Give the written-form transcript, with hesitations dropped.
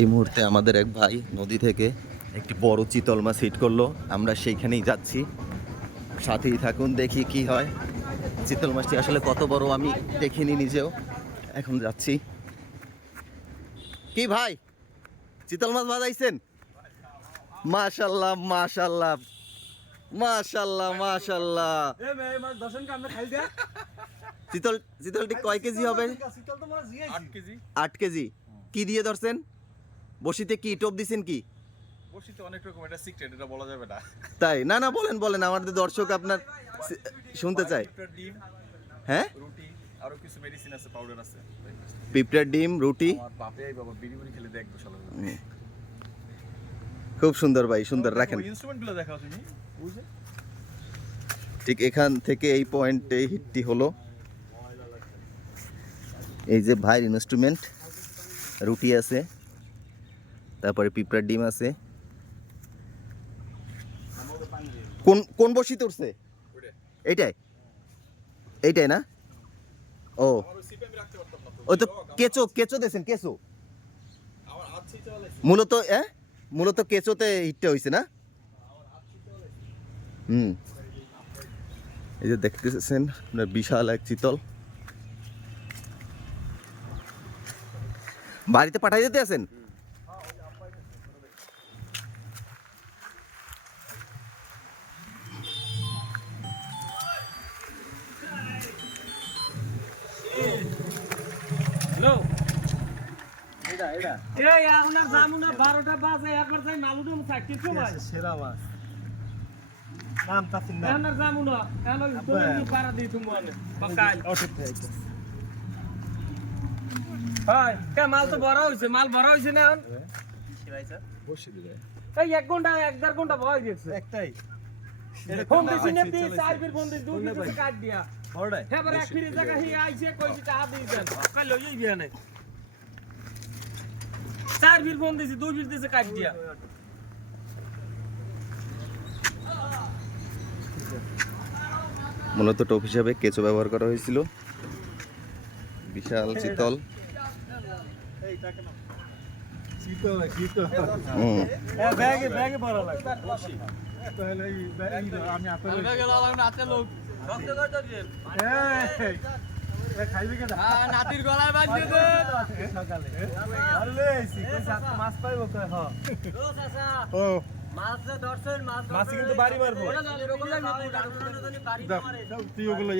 এই মুহূর্তে আমাদের এক ভাই নদী থেকে একটি বড় চিতল মাছ হিট করলো, আমরা সেইখানেই যাচ্ছি। সাথেই থাকুন, দেখি কি হয়। চিতল মাছটি আসলে কত বড় আমি দেখিনি নিজেও, এখন যাচ্ছি। কি ভাই, চিতল মাছ বাজাইছেন? মাশাল্লাহ মাশাল্লাহ মাশাল্লাহ মাশাল্লাহ। চিতল চিতলটি কয় কেজি হবে? 8 কেজি। কি দিয়ে ধরছেন? বসিতে কি টোপ দিছেন কি? বসিতে অনেক রকম, এটা সিক্রেট, এটা বলা যাবে না। তাই না? না বলেন বলেন, আমাদের দর্শক আপনার শুনতে চায়। ডিম, হ্যাঁ, রুটি, আরো কিছু মেডিসিন আছে, পাউডার আছে। পিঁপড়ার ডিম, রুটি। আমার বাপে বাবা বিড়ি বিড়ি খেলে দেখতো শালা। খুব সুন্দর ভাই, সুন্দর রাখেন। ইনস্ট্রুমেন্টগুলো দেখাও তুমি, বুঝে। ঠিক এখান থেকে এই পয়েন্টে হিটটি হলো। এই যে ভাইয়ের ইনস্ট্রুমেন্ট, রুটি আছে, তারপরে পিঁপড়ার ডিম আছে। কোন কোন বসি তুলছে? এইটাই, এইটাই না? ও, ওই তো কেঁচো কেঁচো দিয়েছেন, কেঁচো মূলত। মূলত কেঁচোতে হিটটা হয়েছে না? হুম, এই যে দেখতেছেন বিশাল এক চিতল। বাড়িতে পাঠাই যেতে আছেন? মাল তো বড় হয়েছে, মাল বড় হয়েছে না এখন? এই 1 ঘন্টা 1.5 ঘন্টা বয় দিয়েছে একটাই। ফোন দিছি না, 4 ফোন দিছি, 2 দিছি কাট দিয়া ওড়াই। এবার এক ফিরে জায়গা হি আইছে, কইছি টাকা দিয়ে দেন, কই লইই দিয়া নাই। 4 ফোন দিছি, 2 দিছে কাট দিয়া। মূলত টোপ হিসাবে কেঁচো ব্যবহার করা হয়েছিল। বিশাল চিতল। ব্যাগে ব্যাগে বড় লাগে। নাতির গলায় বাঁধিয়ে দে সকালে। মাছ পাইব মাছ কিন্তু বাড়ি মারবো। তুই ওগুলো